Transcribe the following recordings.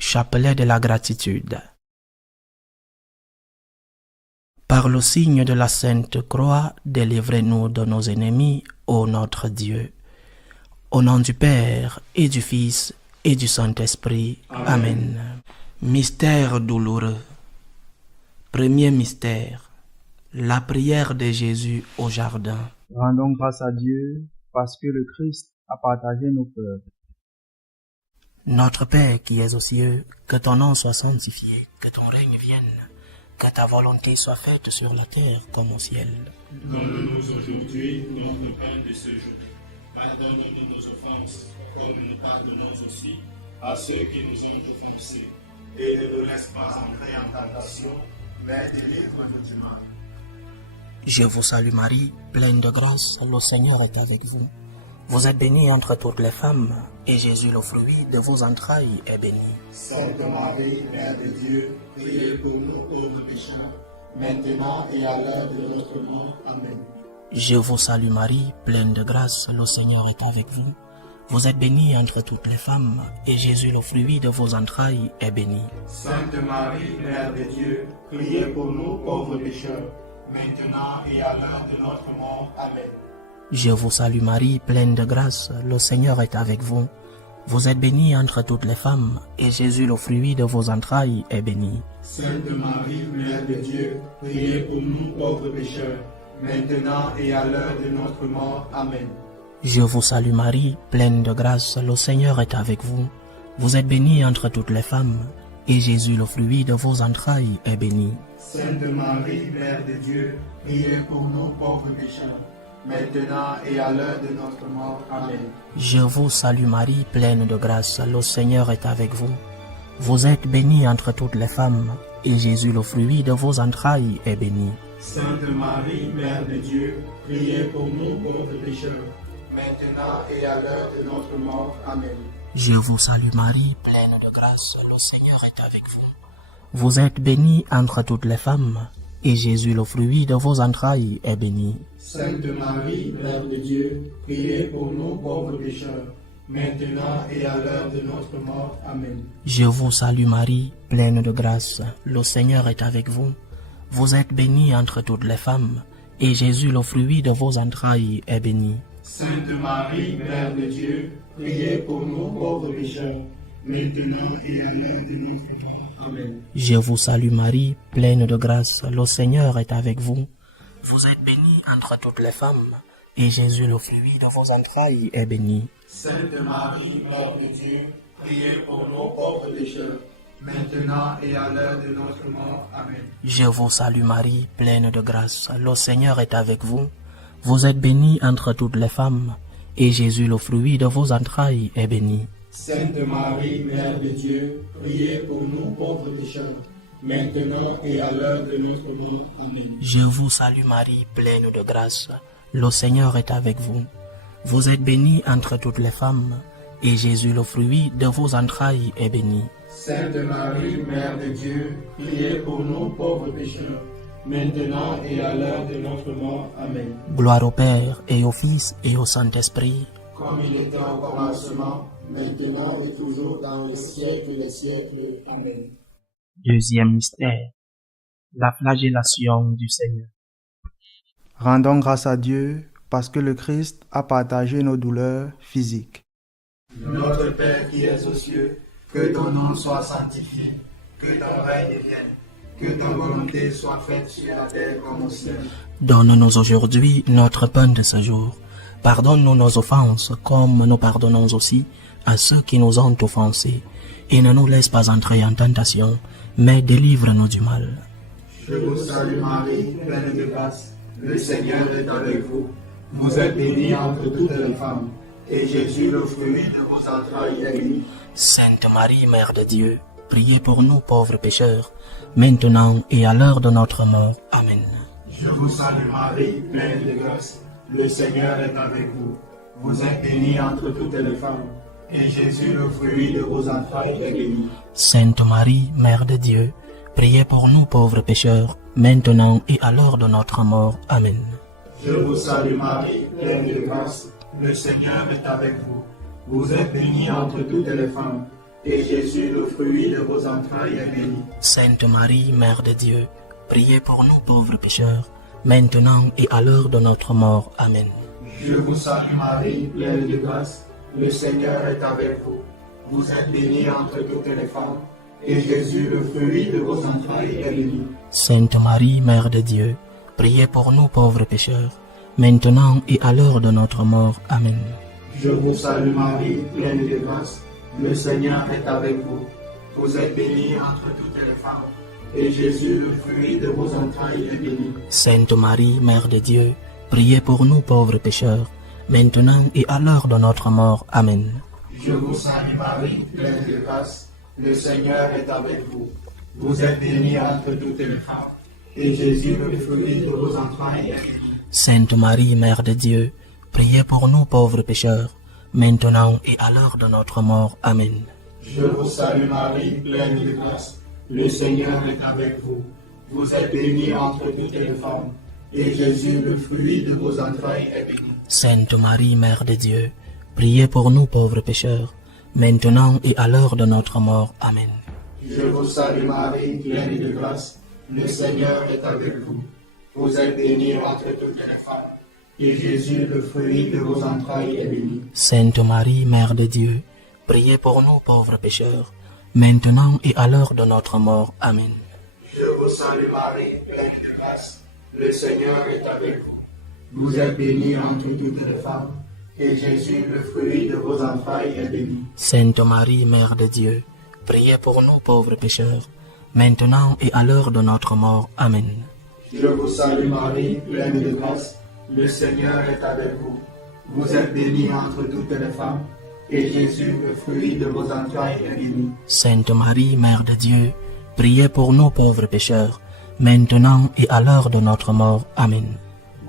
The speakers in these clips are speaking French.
Chapelet de la gratitude. Par le signe de la Sainte Croix, délivrez-nous de nos ennemis, ô notre Dieu. Au nom du Père, et du Fils, et du Saint-Esprit. Amen. Mystère douloureux. Premier mystère. La prière de Jésus au jardin. Rendons grâce à Dieu parce que le Christ a partagé nos peurs. Notre Père qui es aux cieux, que ton nom soit sanctifié, que ton règne vienne, que ta volonté soit faite sur la terre comme au ciel. Donne-nous aujourd'hui notre pain de ce jour. Pardonne-nous nos offenses, comme nous pardonnons aussi à ceux qui nous ont offensés. Et ne nous laisse pas entrer en tentation, mais délivre-nous du mal. Je vous salue Marie, pleine de grâce, le Seigneur est avec vous. Vous êtes bénie entre toutes les femmes, et Jésus, le fruit de vos entrailles, est béni. Sainte Marie, Mère de Dieu, priez pour nous pauvres pécheurs, maintenant et à l'heure de notre mort. Amen. Je vous salue Marie, pleine de grâce, le Seigneur est avec vous. Vous êtes bénie entre toutes les femmes, et Jésus, le fruit de vos entrailles, est béni. Sainte Marie, Mère de Dieu, priez pour nous pauvres pécheurs, maintenant et à l'heure de notre mort. Amen. Je vous salue Marie, pleine de grâce, le Seigneur est avec vous. Vous êtes bénie entre toutes les femmes, et Jésus, le fruit de vos entrailles, est béni. Sainte Marie, Mère de Dieu, priez pour nous pauvres pécheurs, maintenant et à l'heure de notre mort. Amen. Je vous salue Marie, pleine de grâce, le Seigneur est avec vous. Vous êtes bénie entre toutes les femmes, et Jésus, le fruit de vos entrailles, est béni. Sainte Marie, Mère de Dieu, priez pour nous pauvres pécheurs, maintenant et à l'heure de notre mort. Amen. Je vous salue Marie, pleine de grâce, le Seigneur est avec vous. Vous êtes bénie entre toutes les femmes, et Jésus, le fruit de vos entrailles, est béni. Sainte Marie, Mère de Dieu, priez pour nous pauvres pécheurs, maintenant et à l'heure de notre mort. Amen. Je vous salue Marie, pleine de grâce, le Seigneur est avec vous. Vous êtes bénie entre toutes les femmes, et Jésus, le fruit de vos entrailles, est béni. Sainte Marie, Mère de Dieu, priez pour nous pauvres pécheurs, maintenant et à l'heure de notre mort. Amen. Je vous salue Marie, pleine de grâce, le Seigneur est avec vous. Vous êtes bénie entre toutes les femmes, et Jésus, le fruit de vos entrailles, est béni. Sainte Marie, Mère de Dieu, priez pour nous pauvres pécheurs, maintenant et à l'heure de notre mort. Amen. Je vous salue Marie, pleine de grâce, le Seigneur est avec vous. Vous êtes bénie entre toutes les femmes, et Jésus, le fruit de vos entrailles, est béni. Sainte Marie, Mère de Dieu, priez pour nous pauvres pécheurs, maintenant et à l'heure de notre mort. Amen. Je vous salue Marie, pleine de grâce, le Seigneur est avec vous. Vous êtes bénie entre toutes les femmes, et Jésus, le fruit de vos entrailles, est béni. Sainte Marie, Mère de Dieu, priez pour nous pauvres pécheurs, maintenant et à l'heure de notre mort. Amen. Je vous salue Marie, pleine de grâce, le Seigneur est avec vous. Vous êtes bénie entre toutes les femmes, et Jésus, le fruit de vos entrailles, est béni. Sainte Marie, Mère de Dieu, priez pour nous pauvres pécheurs, maintenant et à l'heure de notre mort. Amen. Gloire au Père, et au Fils, et au Saint-Esprit. Comme il était au commencement, maintenant et toujours dans les siècles des siècles. Amen. Deuxième mystère. La flagellation du Seigneur. Rendons grâce à Dieu parce que le Christ a partagé nos douleurs physiques. Notre Père qui es aux cieux, que ton nom soit sanctifié, que ton règne vienne, que ta volonté soit faite sur la terre comme au ciel. Donne-nous aujourd'hui notre pain de ce jour. Pardonne-nous nos offenses, comme nous pardonnons aussi à ceux qui nous ont offensés. Et ne nous laisse pas entrer en tentation, mais délivre-nous du mal. Je vous salue Marie, pleine de grâce, le Seigneur est avec vous. Vous êtes bénie entre toutes les femmes, et Jésus, le fruit de vos entrailles, est béni. Sainte Marie, Mère de Dieu, priez pour nous pauvres pécheurs, maintenant et à l'heure de notre mort. Amen. Je vous salue Marie, pleine de grâce, le Seigneur est avec vous. Vous êtes bénie entre toutes les femmes, et Jésus, le fruit de vos entrailles, est béni. Sainte Marie, Mère de Dieu, priez pour nous pauvres pécheurs, maintenant et à l'heure de notre mort. Amen. Je vous salue Marie, pleine de grâce, le Seigneur est avec vous. Vous êtes bénie entre toutes les femmes, et Jésus, le fruit de vos entrailles, est béni. Sainte Marie, Mère de Dieu, priez pour nous pauvres pécheurs, maintenant et à l'heure de notre mort. Amen. Je vous salue Marie, pleine de grâce, le Seigneur est avec vous. Vous êtes bénie entre toutes les femmes, et Jésus, le fruit de vos entrailles, est béni. Sainte Marie, Mère de Dieu, priez pour nous pauvres pécheurs, maintenant et à l'heure de notre mort. Amen. Je vous salue Marie, pleine de grâce, le Seigneur est avec vous. Vous êtes bénie entre toutes les femmes, et Jésus, le fruit de vos entrailles, est béni. Sainte Marie, Mère de Dieu, priez pour nous pauvres pécheurs, maintenant et à l'heure de notre mort. Amen. Je vous salue Marie, pleine de grâce, le Seigneur est avec vous. Vous êtes bénie entre toutes les femmes, et Jésus, le fruit de vos entrailles, est béni. Sainte Marie, Mère de Dieu, priez pour nous pauvres pécheurs, maintenant et à l'heure de notre mort. Amen. Je vous salue Marie, pleine de grâce, le Seigneur est avec vous. Vous êtes bénie entre toutes les femmes, et Jésus, le fruit de vos entrailles, est béni. Sainte Marie, Mère de Dieu, priez pour nous pauvres pécheurs, maintenant et à l'heure de notre mort. Amen. Je vous salue Marie, pleine de grâce, le Seigneur est avec vous. Vous êtes bénie entre toutes les femmes, et Jésus, le fruit de vos entrailles, est béni. Sainte Marie, Mère de Dieu, priez pour nous pauvres pécheurs, maintenant et à l'heure de notre mort. Amen. Je vous salue Marie, pleine de grâce, le Seigneur est avec vous. Vous êtes bénie entre toutes les femmes, et Jésus, le fruit de vos entrailles, est béni. Sainte Marie, Mère de Dieu, priez pour nous pauvres pécheurs, maintenant et à l'heure de notre mort. Amen. Je vous salue Marie, pleine de grâce, le Seigneur est avec vous. Vous êtes bénie entre toutes les femmes, et Jésus, le fruit de vos entrailles, est béni. Sainte Marie, Mère de Dieu, priez pour nous pauvres pécheurs, maintenant et à l'heure de notre mort. Amen.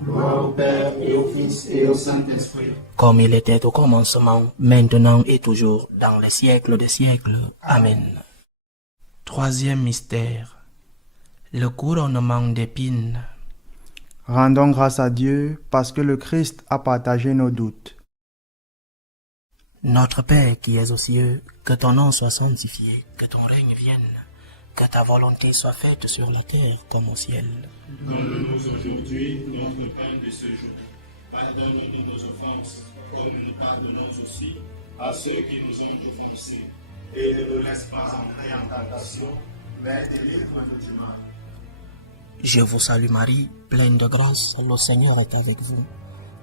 Gloire au Père et au Fils et au Saint-Esprit. Comme il était au commencement, maintenant et toujours, dans les siècles des siècles. Amen. Troisième mystère. Le couronnement d'épines. Rendons grâce à Dieu parce que le Christ a partagé nos doutes. Notre Père qui es aux cieux, que ton nom soit sanctifié, que ton règne vienne, que ta volonté soit faite sur la terre comme au ciel. Donne-nous aujourd'hui notre pain de ce jour. Pardonne-nous nos offenses, comme nous pardonnons aussi à ceux qui nous ont offensés. Et ne nous laisse pas entrer en tentation, mais délivre-nous du mal. Je vous salue Marie, pleine de grâce, le Seigneur est avec vous.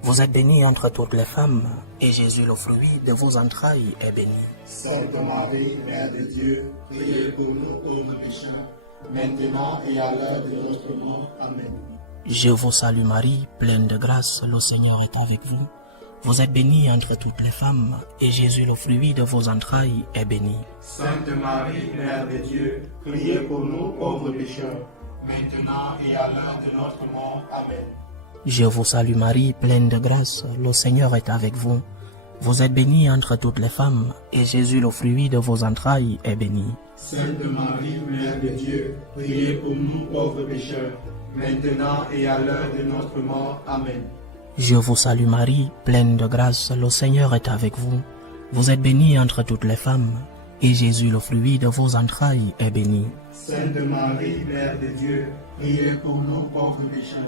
Vous êtes bénie entre toutes les femmes, et Jésus, le fruit de vos entrailles, est béni. Sainte Marie, Mère de Dieu, priez pour nous pauvres pécheurs, maintenant et à l'heure de notre mort. Amen. Je vous salue Marie, pleine de grâce, le Seigneur est avec vous. Vous êtes bénie entre toutes les femmes, et Jésus, le fruit de vos entrailles, est béni. Sainte Marie, Mère de Dieu, priez pour nous pauvres pécheurs, maintenant et à l'heure de notre mort. Amen. Je vous salue Marie, pleine de grâce, le Seigneur est avec vous. Vous êtes bénie entre toutes les femmes, et Jésus, le fruit de vos entrailles, est béni. Sainte Marie, Mère de Dieu, priez pour nous pauvres pécheurs, maintenant et à l'heure de notre mort. Amen. Je vous salue Marie, pleine de grâce, le Seigneur est avec vous. Vous êtes bénie entre toutes les femmes, et Jésus, le fruit de vos entrailles, est béni. Sainte Marie, Mère de Dieu, priez pour nous pauvres pécheurs,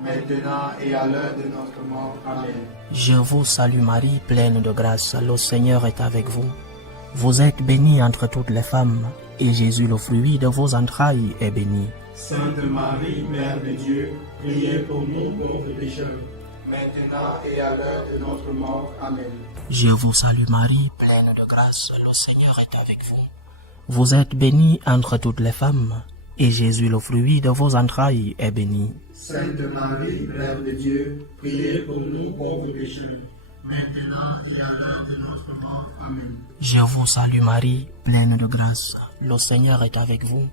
maintenant et à l'heure de notre mort. Amen. Je vous salue Marie, pleine de grâce, le Seigneur est avec vous. Vous êtes bénie entre toutes les femmes, et Jésus, le fruit de vos entrailles, est béni. Sainte Marie, Mère de Dieu, priez pour nous pauvres pécheurs, maintenant et à l'heure de notre mort. Amen. Je vous salue Marie, pleine de grâce, le Seigneur est avec vous. Vous êtes bénie entre toutes les femmes, et Jésus, le fruit de vos entrailles, est béni. Sainte Marie, Mère de Dieu, priez pour nous pauvres pécheurs, maintenant et à l'heure de notre mort. Amen. Je vous salue Marie, pleine de grâce, le Seigneur est avec vous.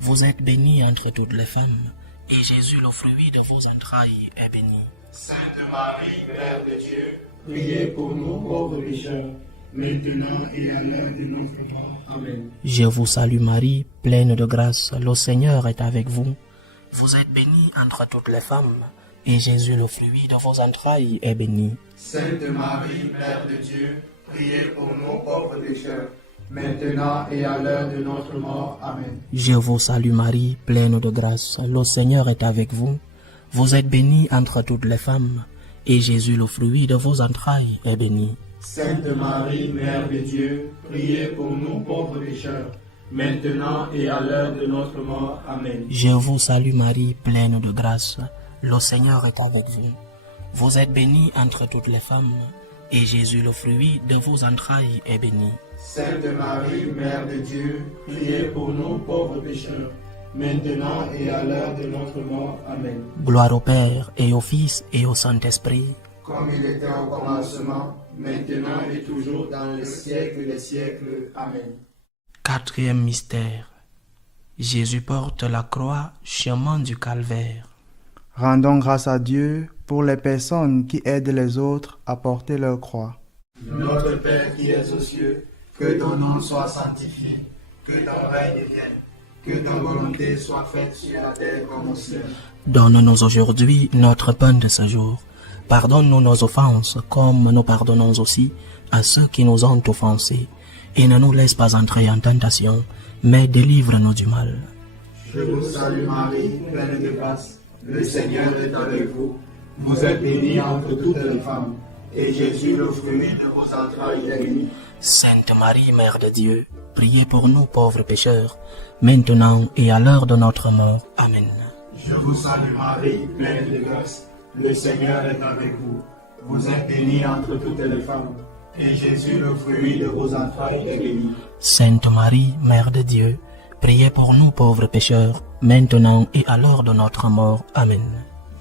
Vous êtes bénie entre toutes les femmes, et Jésus, le fruit de vos entrailles, est béni. Sainte Marie, Mère de Dieu, priez pour nous pauvres pécheurs, maintenant et à l'heure de notre mort. Amen. Je vous salue Marie, pleine de grâce, le Seigneur est avec vous. Vous êtes bénie entre toutes les femmes, et Jésus, le fruit de vos entrailles, est béni. Sainte Marie, Mère de Dieu, priez pour nous pauvres pécheurs, maintenant et à l'heure de notre mort. Amen. Je vous salue Marie, pleine de grâce, le Seigneur est avec vous. Vous êtes bénie entre toutes les femmes, et Jésus, le fruit de vos entrailles, est béni. Sainte Marie, Mère de Dieu, priez pour nous pauvres pécheurs, maintenant et à l'heure de notre mort. Amen. Je vous salue Marie, pleine de grâce, le Seigneur est avec vous. Vous êtes bénie entre toutes les femmes, et Jésus, le fruit de vos entrailles, est béni. Sainte Marie, Mère de Dieu, priez pour nous pauvres pécheurs, maintenant et à l'heure de notre mort. Amen. Gloire au Père, et au Fils, et au Saint-Esprit. Comme il était au commencement, maintenant et toujours dans les siècles des siècles. Amen. Quatrième mystère. Jésus porte la croix, chemin du calvaire. Rendons grâce à Dieu pour les personnes qui aident les autres à porter leur croix. Notre Père qui es aux cieux, que ton nom soit sanctifié, que ton règne vienne, que ta volonté soit faite sur la terre comme au ciel. Donne-nous aujourd'hui notre pain de ce jour. Pardonne-nous nos offenses, comme nous pardonnons aussi à ceux qui nous ont offensés. Et ne nous laisse pas entrer en tentation, mais délivre-nous du mal. Je vous salue Marie, pleine de grâce, le Seigneur est avec vous. Vous êtes bénie entre toutes les femmes, et Jésus, le fruit de vos entrailles, est béni. Sainte Marie, Mère de Dieu, priez pour nous pauvres pécheurs, maintenant et à l'heure de notre mort. Amen. Je vous salue Marie, pleine de grâce, le Seigneur est avec vous. Vous êtes bénie entre toutes les femmes, et Jésus, le fruit de vos entrailles, est béni. Sainte Marie, Mère de Dieu, priez pour nous pauvres pécheurs, maintenant et à l'heure de notre mort. Amen.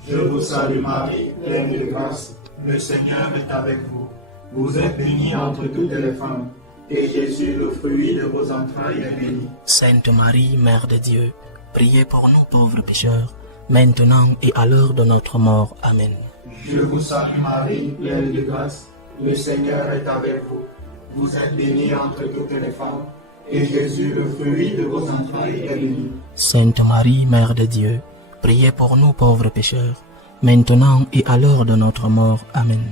Je vous salue Marie, pleine de grâce, le Seigneur est avec vous. Vous êtes bénie entre toutes les femmes, et Jésus, le fruit de vos entrailles, est béni. Sainte Marie, Mère de Dieu, priez pour nous pauvres pécheurs, maintenant et à l'heure de notre mort. Amen. Je vous salue Marie, pleine de grâce, le Seigneur est avec vous. Vous êtes bénie entre toutes les femmes, et Jésus, le fruit de vos entrailles, est béni. Sainte Marie, Mère de Dieu, priez pour nous pauvres pécheurs, maintenant et à l'heure de notre mort. Amen.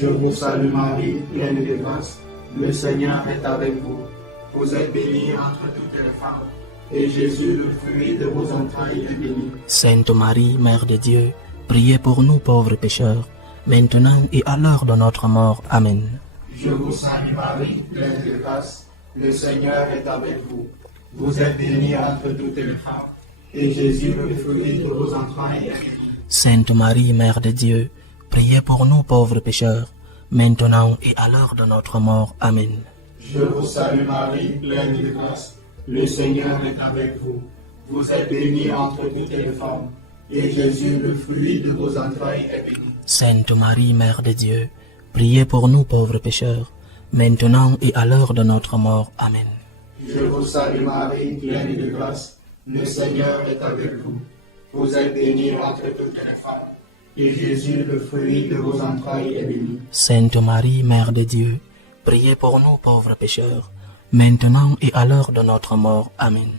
Je vous salue Marie, pleine de grâce, le Seigneur est avec vous. Vous êtes bénie entre toutes les femmes, et Jésus, le fruit de vos entrailles, est béni. Sainte Marie, Mère de Dieu, priez pour nous pauvres pécheurs, maintenant et à l'heure de notre mort. Amen. Je vous salue Marie, pleine de grâce, le Seigneur est avec vous. Vous êtes bénie entre toutes les femmes, et Jésus, le fruit de vos entrailles, est béni. Sainte Marie, Mère de Dieu, priez pour nous pauvres pécheurs, maintenant et à l'heure de notre mort. Amen. Je vous salue Marie, pleine de grâce, le Seigneur est avec vous. Vous êtes bénie entre toutes les femmes, et Jésus, le fruit de vos entrailles, est béni. Sainte Marie, Mère de Dieu, priez pour nous pauvres pécheurs, maintenant et à l'heure de notre mort. Amen. Je vous salue Marie, pleine de grâce, le Seigneur est avec vous. Vous êtes bénie entre toutes les femmes, et Jésus, le fruit de vos entrailles, est béni. Sainte Marie, Mère de Dieu, priez pour nous pauvres pécheurs, maintenant et à l'heure de notre mort. Amen.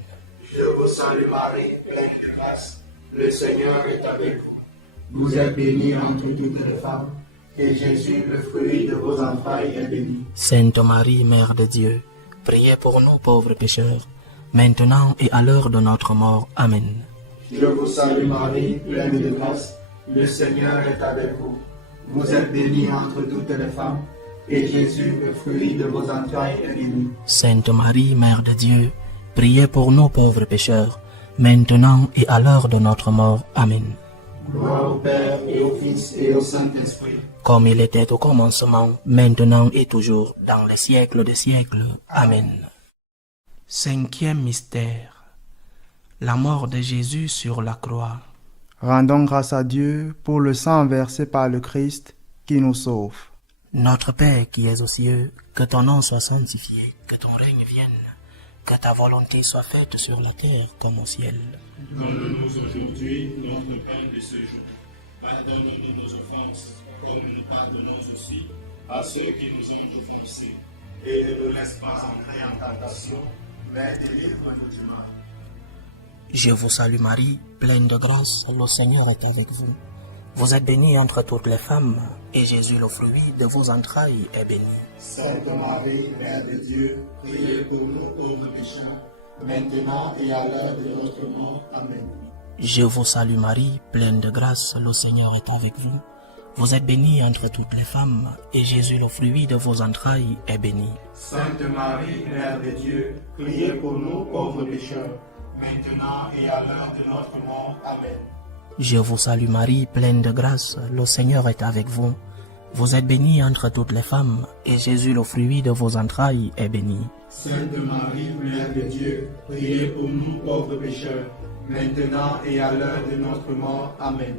Je vous salue Marie, pleine de grâce, le Seigneur est avec vous. Vous êtes bénie entre toutes les femmes, et Jésus, le fruit de vos entrailles, est béni. Sainte Marie, Mère de Dieu, priez pour nous pauvres pécheurs, maintenant et à l'heure de notre mort. Amen. Je vous salue Marie, pleine de grâce, le Seigneur est avec vous. Vous êtes bénie entre toutes les femmes, et Jésus, le fruit de vos entrailles, est béni. Sainte Marie, Mère de Dieu, priez pour nous pauvres pécheurs, maintenant et à l'heure de notre mort. Amen. Gloire au Père et au Fils et au Saint-Esprit. Comme il était au commencement, maintenant et toujours, dans les siècles des siècles. Amen. Cinquième mystère. La mort de Jésus sur la croix. Rendons grâce à Dieu pour le sang versé par le Christ qui nous sauve. Notre Père qui es aux cieux, que ton nom soit sanctifié, que ton règne vienne, que ta volonté soit faite sur la terre comme au ciel. Donne-nous aujourd'hui notre pain de ce jour. Pardonne-nous nos offenses, comme nous pardonnons aussi à ceux qui nous ont offensés. Et ne nous laisse pas entrer en tentation, mais délivre-nous du mal. Je vous salue Marie, pleine de grâce, le Seigneur est avec vous. Vous êtes bénie entre toutes les femmes, et Jésus, le fruit de vos entrailles, est béni. Sainte Marie, Mère de Dieu, priez pour nous pauvres pécheurs, maintenant et à l'heure de notre mort. Amen. Je vous salue Marie, pleine de grâce, le Seigneur est avec vous. Vous êtes bénie entre toutes les femmes, et Jésus, le fruit de vos entrailles, est béni. Sainte Marie, Mère de Dieu, priez pour nous pauvres pécheurs, maintenant et à l'heure de notre mort. Amen. Je vous salue Marie, pleine de grâce, le Seigneur est avec vous. Vous êtes bénie entre toutes les femmes, et Jésus, le fruit de vos entrailles, est béni. Sainte Marie, Mère de Dieu, priez pour nous pauvres pécheurs, maintenant et à l'heure de notre mort. Amen.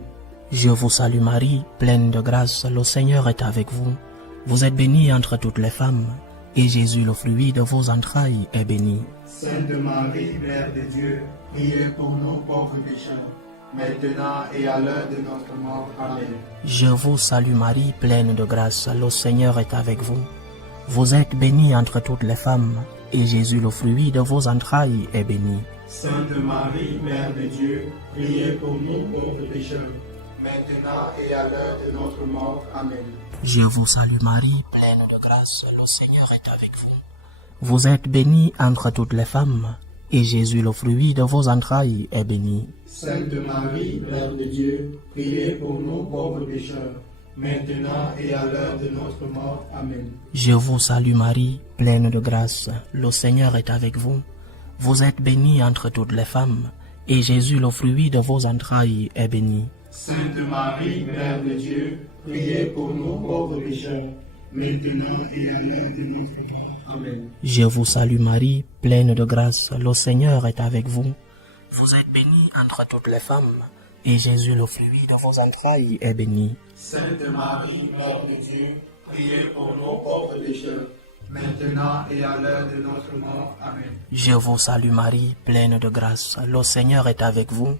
Je vous salue Marie, pleine de grâce, le Seigneur est avec vous. Vous êtes bénie entre toutes les femmes, et Jésus, le fruit de vos entrailles, est béni. Sainte Marie, Mère de Dieu, priez pour nous pauvres pécheurs, maintenant et à l'heure de notre mort. Amen. Je vous salue Marie, pleine de grâce, le Seigneur est avec vous. Vous êtes bénie entre toutes les femmes, et Jésus, le fruit de vos entrailles, est béni. Sainte Marie, Mère de Dieu, priez pour nous pauvres pécheurs, maintenant et à l'heure de notre mort. Amen. Je vous salue Marie, pleine de grâce, le Seigneur est avec vous. Vous êtes bénie entre toutes les femmes, et Jésus, le fruit de vos entrailles, est béni. Sainte Marie, Mère de Dieu, priez pour nous pauvres pécheurs, maintenant et à l'heure de notre mort. Amen. Je vous salue Marie, pleine de grâce, le Seigneur est avec vous. Vous êtes bénie entre toutes les femmes, et Jésus, le fruit de vos entrailles, est béni. Sainte Marie, Mère de Dieu, priez pour nous pauvres pécheurs, maintenant et à l'heure de notre mort. Amen. Je vous salue Marie, pleine de grâce, le Seigneur est avec vous. Vous êtes bénie entre toutes les femmes, et Jésus, le fruit de vos entrailles, est béni. Sainte Marie, Mère de Dieu, priez pour nous pauvres pécheurs, maintenant et à l'heure de notre mort. Amen. Je vous salue Marie, pleine de grâce, le Seigneur est avec vous.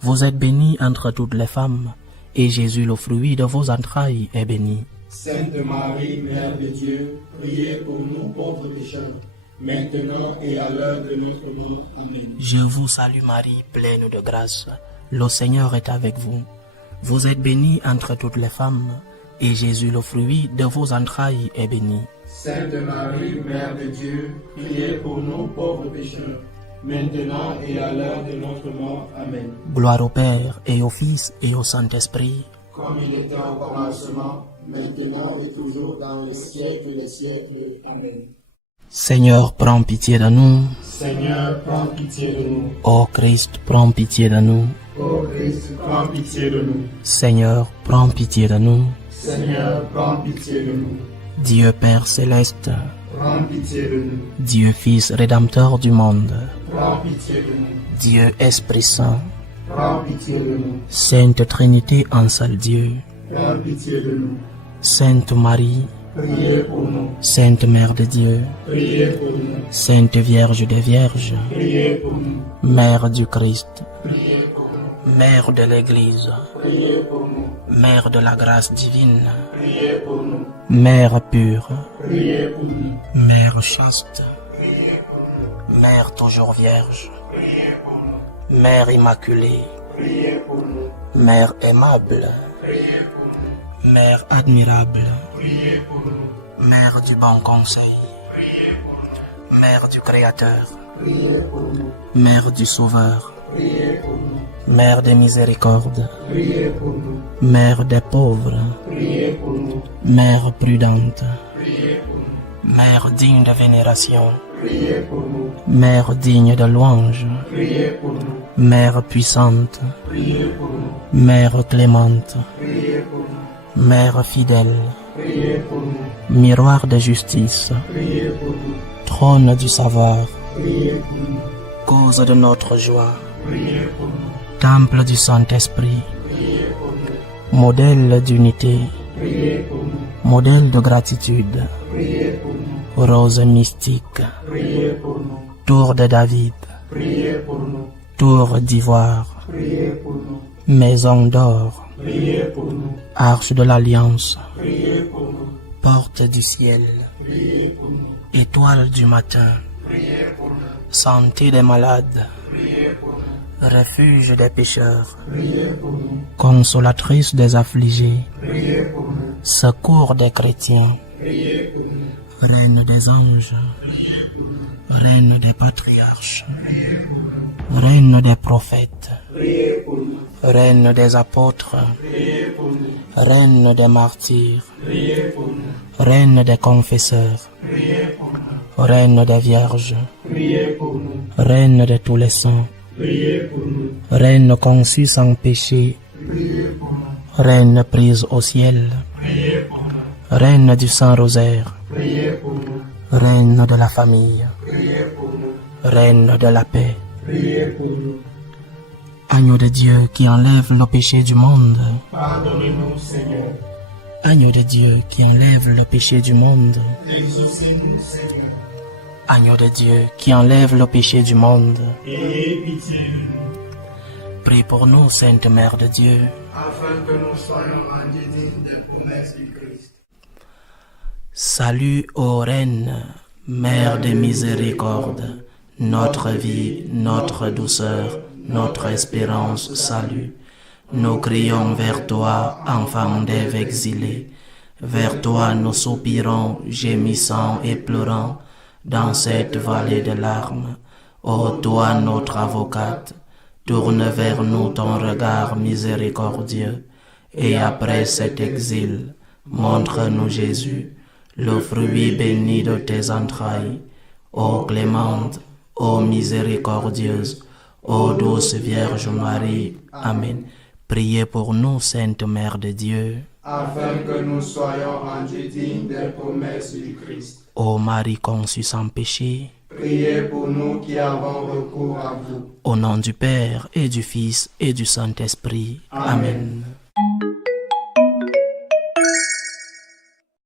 Vous êtes bénie entre toutes les femmes, et Jésus, le fruit de vos entrailles, est béni. Sainte Marie, Mère de Dieu, priez pour nous pauvres pécheurs, maintenant et à l'heure de notre mort. Amen. Je vous salue Marie, pleine de grâce, le Seigneur est avec vous. Vous êtes bénie entre toutes les femmes, et Jésus, le fruit de vos entrailles, est béni. Sainte Marie, Mère de Dieu, priez pour nous pauvres pécheurs, maintenant et à l'heure de notre mort. Amen. Gloire au Père, et au Fils, et au Saint-Esprit. Comme il était au commencement, maintenant et toujours dans les siècles des siècles. Amen. Seigneur, prends pitié de nous. Seigneur, prends pitié de nous. Ô Christ, prends pitié de nous. Ô Christ, prends pitié de nous. Seigneur, prends pitié de nous. Seigneur, prends pitié de nous. Dieu Père céleste, Prends pitié de nous. Dieu Fils rédempteur du monde, Prends pitié de nous. Dieu Esprit Saint, Prends pitié de nous. Sainte Trinité en seul Dieu, Prends pitié de nous. Sainte Marie, Priez pour nous. Sainte Mère de Dieu, Priez pour nous. Sainte Vierge des Vierges, Priez pour nous. Mère du Christ, Priez pour nous. Mère de l'Église, Priez pour nous. Mère de la grâce divine, Priez pour nous. Mère pure, Priez pour nous. Mère chaste, Priez pour nous. Mère toujours vierge, Priez pour nous. Mère immaculée, Priez pour nous. Mère aimable, Priez pour nous. Mère admirable, Priez pour nous. Mère du bon conseil, Priez pour nous. Mère du Créateur, Priez pour nous. Mère du Sauveur, Priez pour nous. Mère des miséricordes, Priez pour nous. Mère des pauvres, Priez pour nous. Mère prudente, Priez pour nous. Mère digne de vénération, Priez pour nous. Mère digne de louange, Priez pour nous. Mère puissante, Priez pour nous. Mère clémente, Priez pour nous. Mère fidèle, Priez pour nous. miroir de justice, Priez pour nous. trône du savoir, Priez pour nous. cause de notre joie, Priez pour nous. temple du Saint-Esprit, Priez pour nous. modèle d'unité, Priez pour nous. modèle de gratitude, Priez pour nous. rose mystique, Priez pour nous. tour de David, Priez pour nous. tour d'ivoire, Priez pour nous. maison d'or, Priez pour nous. arche de l'alliance, Priez pour nous. porte du ciel, Priez pour nous. étoile du matin, Priez pour nous. santé des malades, Priez pour nous. refuge des pécheurs, Priez pour nous. consolatrice des affligés, Priez pour nous. secours des chrétiens, Priez pour nous. reine des anges, reine des patriarches, reine des prophètes, Priez pour nous. reine des apôtres, Priez pour nous. reine des martyrs, Priez pour nous. reine des confesseurs, Priez pour nous. reine des vierges, Priez pour nous. reine de tous les saints, Priez pour nous. reine conçue sans péché, Priez pour nous. reine prise au ciel, Priez pour nous. reine du Saint-Rosaire, Priez pour nous. reine de la famille, Priez pour nous. reine de la paix, Priez pour nous. agneau de Dieu qui enlève le péché du monde, Pardonnez-nous, Seigneur. agneau de Dieu qui enlève le péché du monde, Exaucez-nous, Seigneur. agneau de Dieu qui enlève le péché du monde, Ayez pitié de nous, prie pour nous, Sainte Mère de Dieu. afin que nous soyons rendus dignes des promesses du Christ. Salut ô Reine, Mère de miséricorde, notre vie, notre douceur, notre espérance, salut. Nous crions vers toi, enfant d'Ève exilée. Vers toi nous soupirons, gémissant et pleurant, dans cette vallée de larmes. Ô toi notre avocate, tourne vers nous ton regard miséricordieux, et après cet exil, montre-nous Jésus, le fruit béni de tes entrailles. Ô clémente, ô miséricordieuse, ô douce Vierge Marie. Amen. Priez pour nous, Sainte Mère de Dieu. Afin que nous soyons rendus dignes des promesses du Christ. Ô Marie conçue sans péché, Priez pour nous qui avons recours à vous. au nom du Père et du Fils et du Saint-Esprit. Amen.